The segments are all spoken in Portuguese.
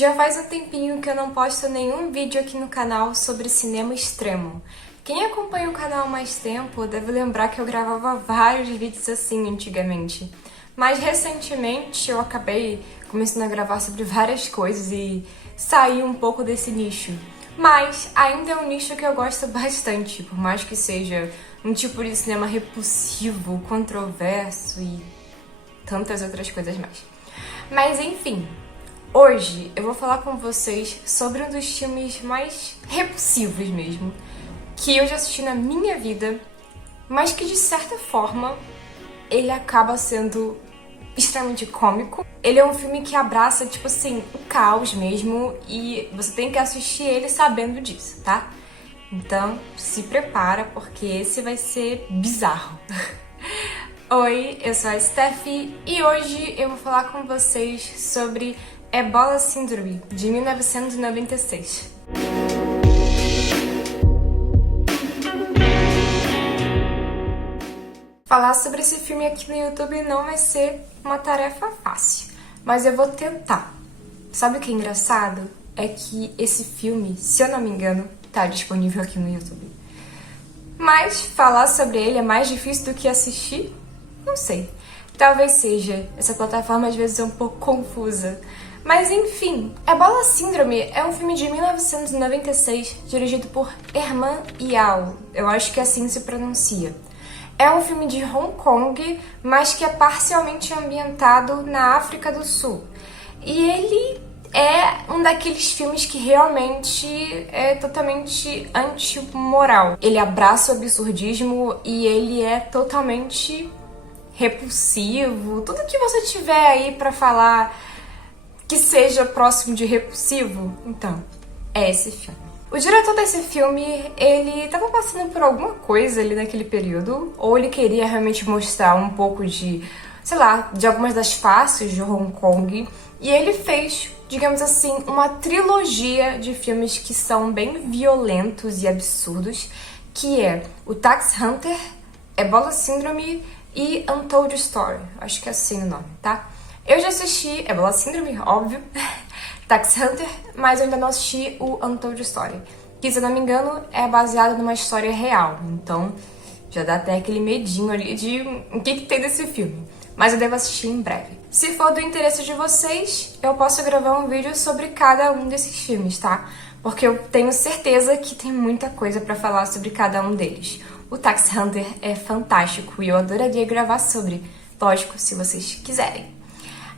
Já faz um tempinho que eu não posto nenhum vídeo aqui no canal sobre cinema extremo. Quem acompanha o canal há mais tempo deve lembrar que eu gravava vários vídeos assim antigamente. Mas recentemente eu acabei começando a gravar sobre várias coisas e saí um pouco desse nicho. Mas ainda é um nicho que eu gosto bastante, por mais que seja um tipo de cinema repulsivo, controverso e tantas outras coisas mais. Mas enfim, hoje eu vou falar com vocês sobre um dos filmes mais repulsivos mesmo, que eu já assisti na minha vida, mas que de certa forma ele acaba sendo extremamente cômico. Ele é um filme que abraça, tipo assim, o caos mesmo, e você tem que assistir ele sabendo disso, tá? Então, se prepara, porque esse vai ser bizarro. Oi, eu sou a Steffi e hoje eu vou falar com vocês sobre Ebola Syndrome, de 1996. Falar sobre esse filme aqui no YouTube não vai ser uma tarefa fácil, mas eu vou tentar. Sabe o que é engraçado? É que esse filme, se eu não me engano, tá disponível aqui no YouTube. Mas falar sobre ele é mais difícil do que assistir? Não sei. Talvez seja. Essa plataforma às vezes é um pouco confusa. Mas enfim, Ebola Syndrome é um filme de 1996, dirigido por Herman Yao. Eu acho que assim se pronuncia. É um filme de Hong Kong, mas que é parcialmente ambientado na África do Sul. E ele é um daqueles filmes que realmente é totalmente antimoral. Ele abraça o absurdismo e ele é totalmente repulsivo. Tudo que você tiver aí pra falar que seja próximo de repulsivo, então, é esse filme. O diretor desse filme, ele tava passando por alguma coisa ali naquele período, ou ele queria realmente mostrar um pouco de, sei lá, de algumas das faces de Hong Kong, e ele fez, digamos assim, uma trilogia de filmes que são bem violentos e absurdos, que é o Tax Hunter, Ebola Syndrome e Untold Story. Acho que é assim o nome, tá? Eu já assisti Ebola Syndrome, óbvio, Tax Hunter, mas eu ainda não assisti o Untold Story, que, se eu não me engano, é baseado numa história real. Então, já dá até aquele medinho ali de o que tem nesse filme. Mas eu devo assistir em breve. Se for do interesse de vocês, eu posso gravar um vídeo sobre cada um desses filmes, tá? Porque eu tenho certeza que tem muita coisa pra falar sobre cada um deles. O Tax Hunter é fantástico e eu adoraria gravar sobre. Lógico, se vocês quiserem.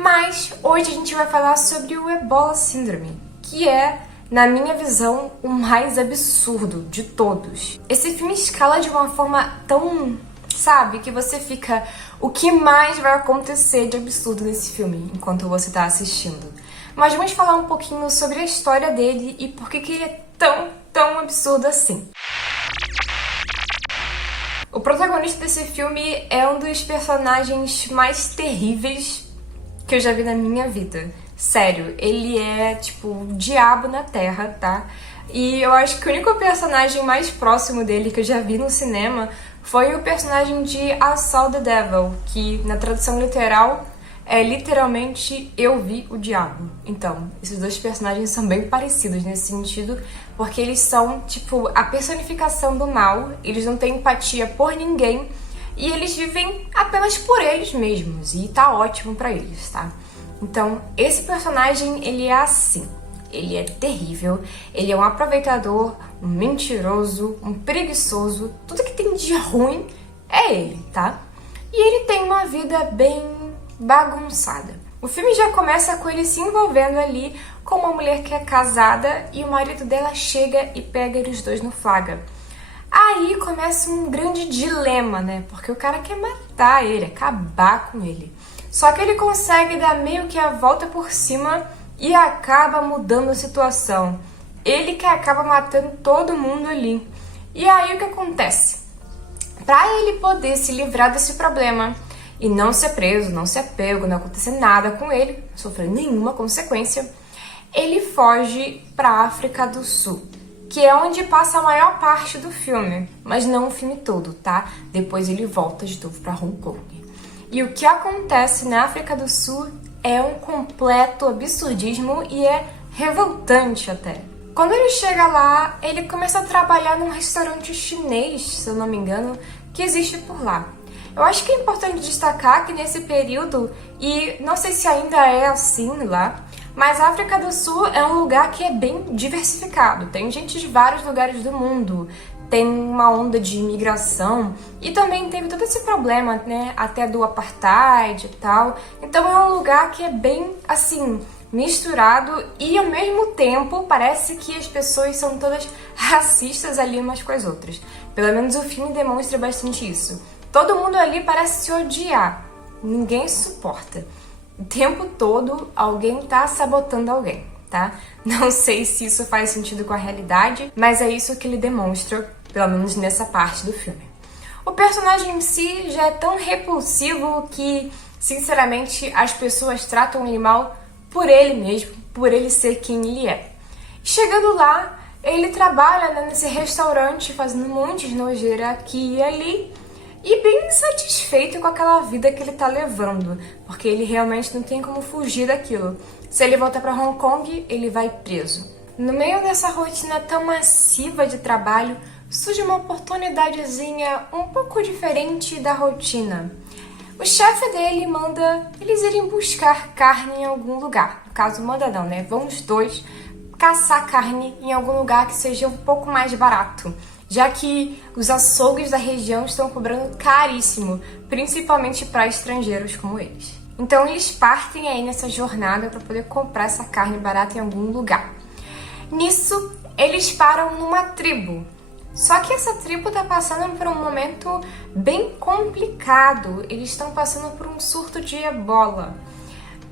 Mas hoje a gente vai falar sobre o Ebola Syndrome, que é, na minha visão, o mais absurdo de todos. Esse filme escala de uma forma tão, sabe, que você fica... O que mais vai acontecer de absurdo nesse filme enquanto você tá assistindo? Mas vamos falar um pouquinho sobre a história dele e por que ele é tão absurdo assim. O protagonista desse filme é um dos personagens mais terríveis que eu já vi na minha vida. Sério, ele é, tipo, o diabo na Terra, tá? E eu acho que o único personagem mais próximo dele que eu já vi no cinema foi o personagem de I Saw the Devil, que na tradução literal é literalmente Eu Vi o Diabo. Então, esses dois personagens são bem parecidos nesse sentido, porque eles são, tipo, a personificação do mal, eles não têm empatia por ninguém, e eles vivem apenas por eles mesmos, e tá ótimo pra eles, tá? Então, esse personagem, ele é assim. Ele é terrível, ele é um aproveitador, um mentiroso, um preguiçoso, tudo que tem de ruim é ele, tá? E ele tem uma vida bem bagunçada. O filme já começa com ele se envolvendo ali com uma mulher que é casada e o marido dela chega e pega eles dois no flagra. Aí começa um grande dilema, né? Porque o cara quer matar ele, acabar com ele. Só que ele consegue dar meio que a volta por cima e acaba mudando a situação. Ele que acaba matando todo mundo ali. E aí o que acontece? Pra ele poder se livrar desse problema e não ser preso, não ser pego, não acontecer nada com ele, não sofrer nenhuma consequência, ele foge pra África do Sul, que é onde passa a maior parte do filme, mas não o filme todo, tá? Depois ele volta de novo pra Hong Kong. E o que acontece na África do Sul é um completo absurdismo e é revoltante até. Quando ele chega lá, ele começa a trabalhar num restaurante chinês, se eu não me engano, que existe por lá. Eu acho que é importante destacar que nesse período, e não sei se ainda é assim lá, mas a África do Sul é um lugar que é bem diversificado. Tem gente de vários lugares do mundo, tem uma onda de imigração e também teve todo esse problema, né, até do apartheid e tal. Então é um lugar que é bem, assim, misturado e ao mesmo tempo parece que as pessoas são todas racistas ali umas com as outras. Pelo menos o filme demonstra bastante isso. Todo mundo ali parece se odiar, ninguém se suporta. O tempo todo alguém tá sabotando alguém, tá? Não sei se isso faz sentido com a realidade, mas é isso que ele demonstra, pelo menos nessa parte do filme. O personagem em si já é tão repulsivo que, sinceramente, as pessoas tratam ele mal por ele mesmo, por ele ser quem ele é. Chegando lá, ele trabalha, né, nesse restaurante fazendo um monte de nojeira aqui e ali e bem insatisfeito com aquela vida que ele tá levando, porque ele realmente não tem como fugir daquilo. Se ele voltar para Hong Kong, ele vai preso. No meio dessa rotina tão massiva de trabalho, surge uma oportunidadezinha um pouco diferente da rotina. O chefe dele manda eles irem buscar carne em algum lugar. No caso, manda não, né? Vão os dois caçar carne em algum lugar que seja um pouco mais barato, já que os açougues da região estão cobrando caríssimo, principalmente para estrangeiros como eles. Então eles partem aí nessa jornada para poder comprar essa carne barata em algum lugar. Nisso, eles param numa tribo. Só que essa tribo tá passando por um momento bem complicado. Eles estão passando por um surto de ebola.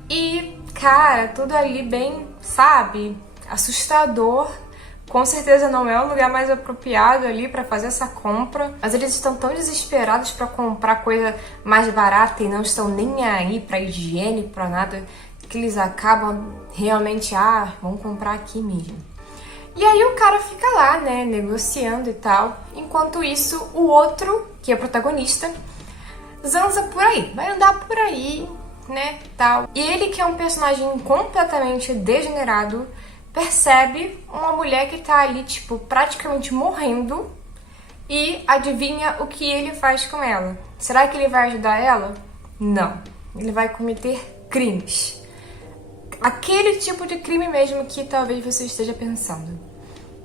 E, cara, tudo ali bem, sabe, assustador. Com certeza não é o lugar mais apropriado ali para fazer essa compra. Mas eles estão tão desesperados para comprar coisa mais barata e não estão nem aí para higiene, para nada, que eles acabam realmente, vamos comprar aqui mesmo. E aí o cara fica lá, né, negociando e tal. Enquanto isso, o outro, que é o protagonista, zanza por aí, vai andar por aí, né, tal. E ele, que é um personagem completamente degenerado, percebe uma mulher que tá ali, tipo, praticamente morrendo e adivinha o que ele faz com ela. Será que ele vai ajudar ela? Não. Ele vai cometer crimes. Aquele tipo de crime mesmo que talvez você esteja pensando.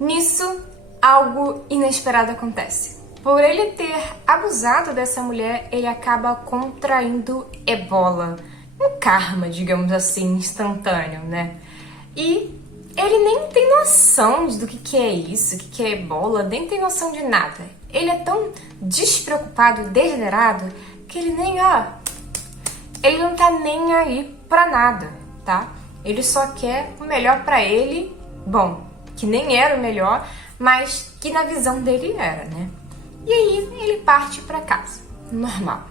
Nisso, algo inesperado acontece. Por ele ter abusado dessa mulher, ele acaba contraindo ebola. Um karma, digamos assim, instantâneo, né? E ele nem tem noção do que é isso, o que é ebola, nem tem noção de nada. Ele é tão despreocupado, degenerado, que ele nem, ele não tá nem aí pra nada, tá? Ele só quer o melhor pra ele, bom, que nem era o melhor, mas que na visão dele era, né? E aí ele parte pra casa, normal.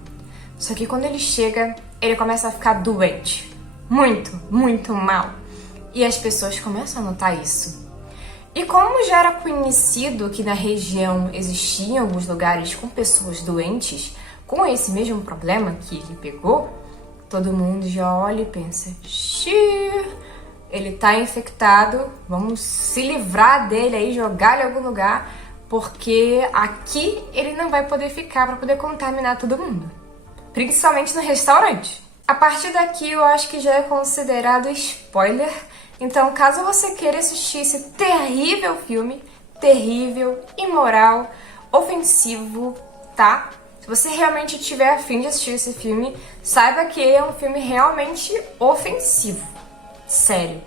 Só que quando ele chega, ele começa a ficar doente. Muito, muito mal. E as pessoas começam a notar isso. E como já era conhecido que na região existiam alguns lugares com pessoas doentes, com esse mesmo problema que ele pegou, todo mundo já olha e pensa, xiii, ele tá infectado, vamos se livrar dele aí, jogar ele em algum lugar, porque aqui ele não vai poder ficar para poder contaminar todo mundo. Principalmente no restaurante. A partir daqui eu acho que já é considerado spoiler, então caso você queira assistir esse terrível filme, terrível, imoral, ofensivo, tá? Se você realmente tiver a fim de assistir esse filme, saiba que é um filme realmente ofensivo. Sério.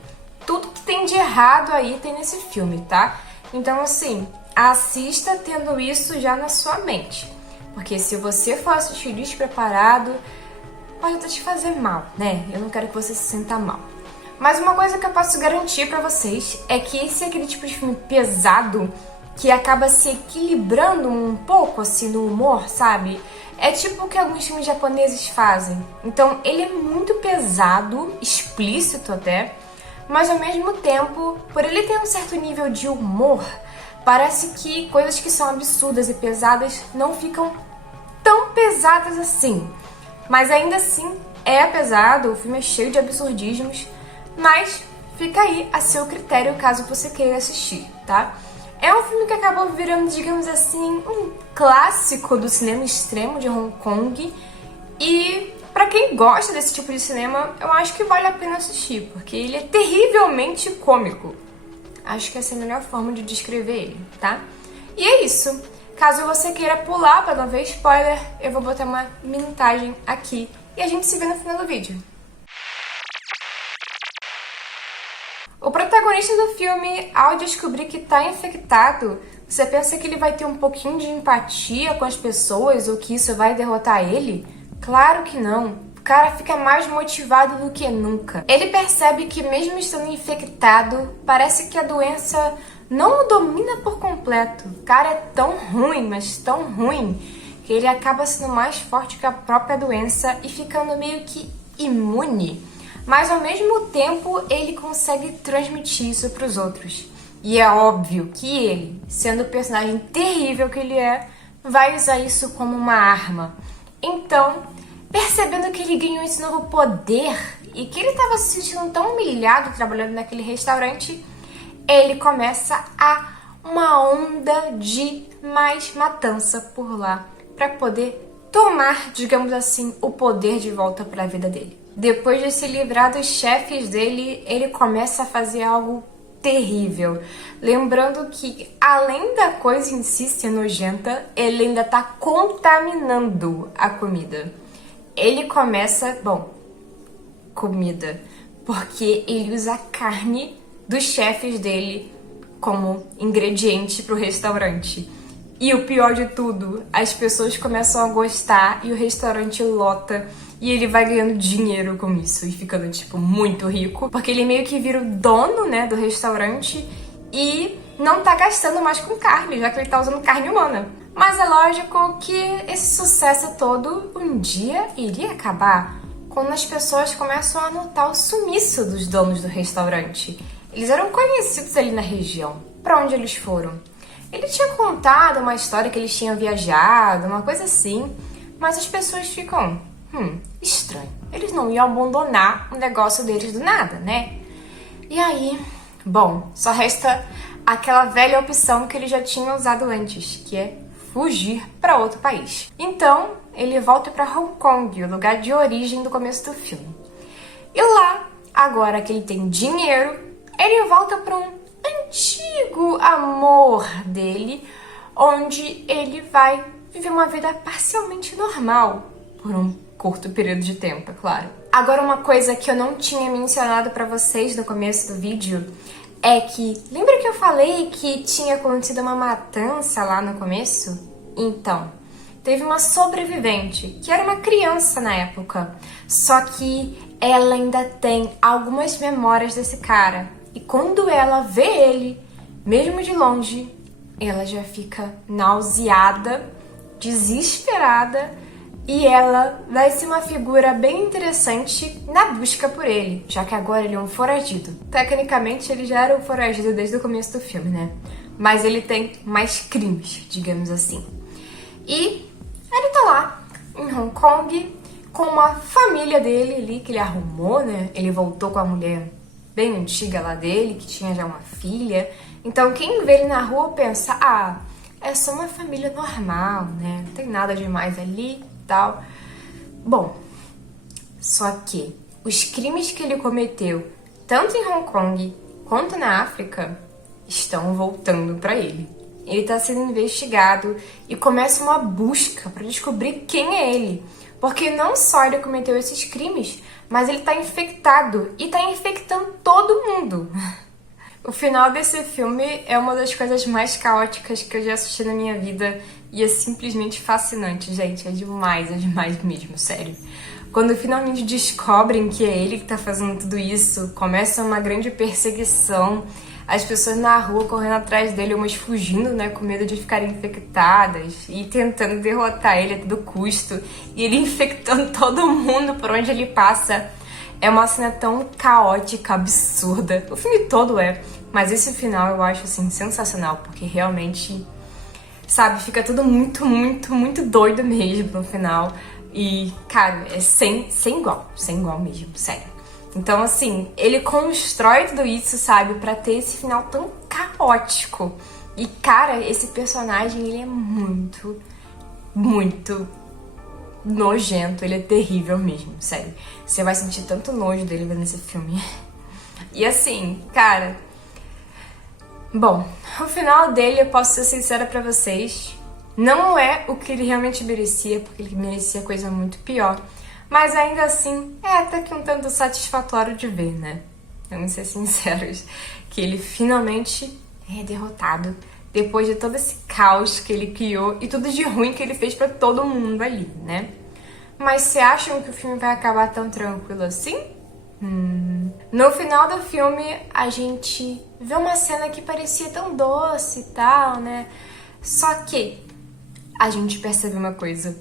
Tudo que tem de errado aí tem nesse filme, tá? Então, assim, assista tendo isso já na sua mente. Porque se você for assistir despreparado, pode até te fazer mal, né? Eu não quero que você se sinta mal. Mas uma coisa que eu posso garantir pra vocês é que esse é aquele tipo de filme pesado que acaba se equilibrando um pouco, assim, no humor, sabe? É tipo o que alguns filmes japoneses fazem. Então, ele é muito pesado, explícito até, mas ao mesmo tempo, por ele ter um certo nível de humor, parece que coisas que são absurdas e pesadas não ficam tão pesadas assim. Mas ainda assim, é pesado, o filme é cheio de absurdismos, mas fica aí a seu critério caso você queira assistir, tá? É um filme que acabou virando, digamos assim, um clássico do cinema extremo de Hong Kong. E pra quem gosta desse tipo de cinema, eu acho que vale a pena assistir, porque ele é terrivelmente cômico. Acho que essa é a melhor forma de descrever ele, tá? E é isso. Caso você queira pular pra não ver spoiler, eu vou botar uma minutagem aqui e a gente se vê no final do vídeo. O protagonista do filme, ao descobrir que tá infectado, você pensa que ele vai ter um pouquinho de empatia com as pessoas ou que isso vai derrotar ele? Claro que não. O cara fica mais motivado do que nunca. Ele percebe que mesmo estando infectado, parece que a doença não o domina por completo. O cara é tão ruim, mas tão ruim, que ele acaba sendo mais forte que a própria doença e ficando meio que imune. Mas ao mesmo tempo ele consegue transmitir isso para os outros. E é óbvio que ele, sendo o personagem terrível que ele é, vai usar isso como uma arma. Então, percebendo que ele ganhou esse novo poder e que ele estava se sentindo tão humilhado trabalhando naquele restaurante, ele começa uma onda de mais matança por lá para poder tomar, digamos assim, o poder de volta para a vida dele. Depois de se livrar dos chefes dele, ele começa a fazer algo terrível. Lembrando que, além da coisa em si ser nojenta, ele ainda tá contaminando a comida. Ele começa, comida, porque ele usa a carne dos chefes dele como ingrediente pro restaurante. E o pior de tudo, as pessoas começam a gostar e o restaurante lota. E ele vai ganhando dinheiro com isso e ficando, muito rico. Porque ele meio que vira o dono, né, do restaurante e não tá gastando mais com carne, já que ele tá usando carne humana. Mas é lógico que esse sucesso todo um dia iria acabar quando as pessoas começam a notar o sumiço dos donos do restaurante. Eles eram conhecidos ali na região. Pra onde eles foram? Ele tinha contado uma história que eles tinham viajado, uma coisa assim, mas as pessoas ficam... estranho. Eles não iam abandonar o negócio deles do nada, né? E aí, só resta aquela velha opção que ele já tinha usado antes, que é fugir para outro país. Então, ele volta para Hong Kong, o lugar de origem do começo do filme. E lá, agora que ele tem dinheiro, ele volta para um antigo amor dele, onde ele vai viver uma vida parcialmente normal, por um curto período de tempo, é claro. Agora, uma coisa que eu não tinha mencionado pra vocês no começo do vídeo é que... Lembra que eu falei que tinha acontecido uma matança lá no começo? Então, teve uma sobrevivente, que era uma criança na época. Só que ela ainda tem algumas memórias desse cara. E quando ela vê ele, mesmo de longe, ela já fica nauseada, desesperada. E ela vai ser uma figura bem interessante na busca por ele, já que agora ele é um foragido. Tecnicamente, ele já era um foragido desde o começo do filme, né? Mas ele tem mais crimes, digamos assim. E ele tá lá, em Hong Kong, com uma família dele ali, que ele arrumou, né? Ele voltou com a mulher bem antiga lá dele, que tinha já uma filha. Então, quem vê ele na rua pensa, é só uma família normal, né? Não tem nada demais ali. Tal. Só que os crimes que ele cometeu, tanto em Hong Kong quanto na África, estão voltando para ele. Ele está sendo investigado e começa uma busca para descobrir quem é ele. Porque não só ele cometeu esses crimes, mas ele está infectado e está infectando todo mundo. O final desse filme é uma das coisas mais caóticas que eu já assisti na minha vida e é simplesmente fascinante, gente. É demais mesmo, sério. Quando finalmente descobrem que é ele que tá fazendo tudo isso, começa uma grande perseguição, as pessoas na rua correndo atrás dele, umas fugindo, né, com medo de ficarem infectadas e tentando derrotar ele a todo custo, e ele infectando todo mundo por onde ele passa. É uma cena tão caótica, absurda. O filme todo é, mas esse final eu acho, assim, sensacional, porque realmente, sabe, fica tudo muito doido mesmo no final. E, cara, é sem igual mesmo, sério. Então, assim, ele constrói tudo isso, sabe, pra ter esse final tão caótico. E, cara, esse personagem, ele é muito, muito nojento. Ele é terrível mesmo, sério. Você vai sentir tanto nojo dele vendo esse filme. E, assim, cara... Bom, o final dele, eu posso ser sincera pra vocês, não é o que ele realmente merecia, porque ele merecia coisa muito pior. Mas ainda assim, é até que um tanto satisfatório de ver, né? Vamos ser sinceros, que ele finalmente é derrotado depois de todo esse caos que ele criou e tudo de ruim que ele fez pra todo mundo ali, né? Mas você acham que o filme vai acabar tão tranquilo assim? No final do filme, a gente vê uma cena que parecia tão doce e tal, né? Só que a gente percebe uma coisa.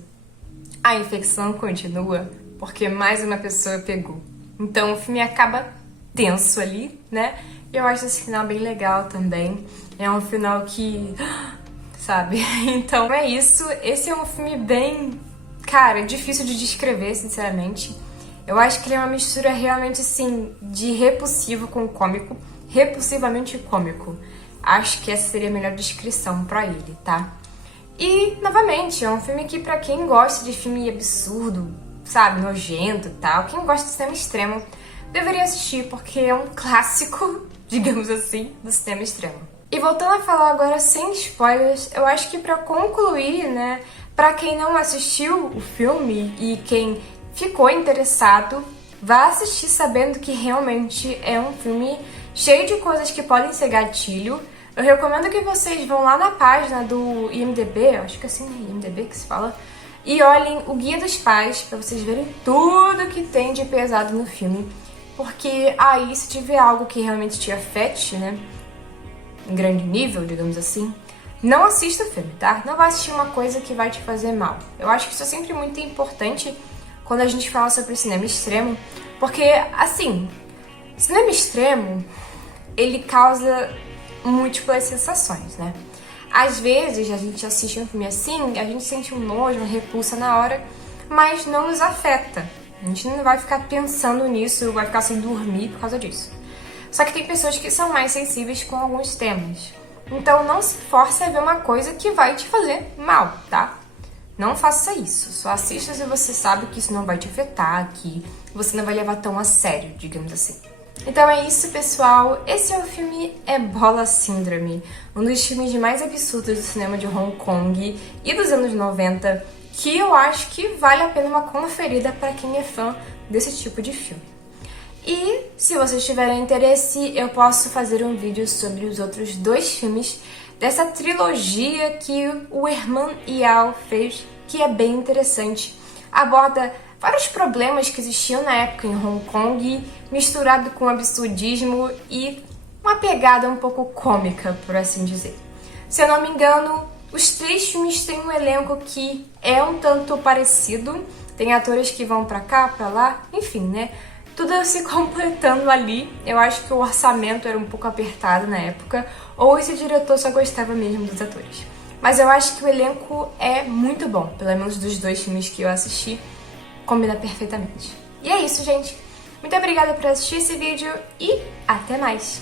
A infecção continua porque mais uma pessoa pegou. Então o filme acaba tenso ali, né? E eu acho esse final bem legal também. É um final que... sabe? Então é isso. Esse é um filme bem... cara, difícil de descrever, sinceramente. Eu acho que ele é uma mistura realmente, assim, de repulsivo com cômico. Repulsivamente cômico. Acho que essa seria a melhor descrição pra ele, tá? E, novamente, é um filme que pra quem gosta de filme absurdo, sabe, nojento e tal, quem gosta de cinema extremo, deveria assistir, porque é um clássico, digamos assim, do cinema extremo. E voltando a falar agora sem spoilers, eu acho que pra concluir, né, pra quem não assistiu o filme e quem ficou interessado, vá assistir sabendo que realmente é um filme cheio de coisas que podem ser gatilho. Eu recomendo que vocês vão lá na página do IMDb, acho que é assim, IMDb que se fala, e olhem o Guia dos Pais pra vocês verem tudo que tem de pesado no filme. Porque aí, se tiver algo que realmente te afete, né, em grande nível, digamos assim, não assista o filme, tá? Não vai assistir uma coisa que vai te fazer mal. Eu acho que isso é sempre muito importante quando a gente fala sobre cinema extremo, porque, assim, cinema extremo, ele causa múltiplas sensações, né? Às vezes, a gente assiste um filme assim, a gente sente um nojo, uma repulsa na hora, mas não nos afeta. A gente não vai ficar pensando nisso, vai ficar sem dormir por causa disso. Só que tem pessoas que são mais sensíveis com alguns temas. Então não se force a ver uma coisa que vai te fazer mal, tá? Não faça isso. Só assista se você sabe que isso não vai te afetar, que você não vai levar tão a sério, digamos assim. Então é isso, pessoal. Esse é o filme Ebola Síndrome, um dos filmes mais absurdos do cinema de Hong Kong e dos anos 90, que eu acho que vale a pena uma conferida para quem é fã desse tipo de filme. E se vocês tiverem interesse, eu posso fazer um vídeo sobre os outros dois filmes dessa trilogia que o Herman Yao fez, que é bem interessante. Aborda vários problemas que existiam na época em Hong Kong, misturado com absurdismo e uma pegada um pouco cômica, por assim dizer. Se eu não me engano, os três filmes têm um elenco que é um tanto parecido, tem atores que vão pra cá, pra lá, enfim, né? Tudo se completando ali. Eu acho que o orçamento era um pouco apertado na época, ou esse diretor só gostava mesmo dos atores. Mas eu acho que o elenco é muito bom, pelo menos dos dois filmes que eu assisti, combina perfeitamente. E é isso, gente. Muito obrigada por assistir esse vídeo e até mais!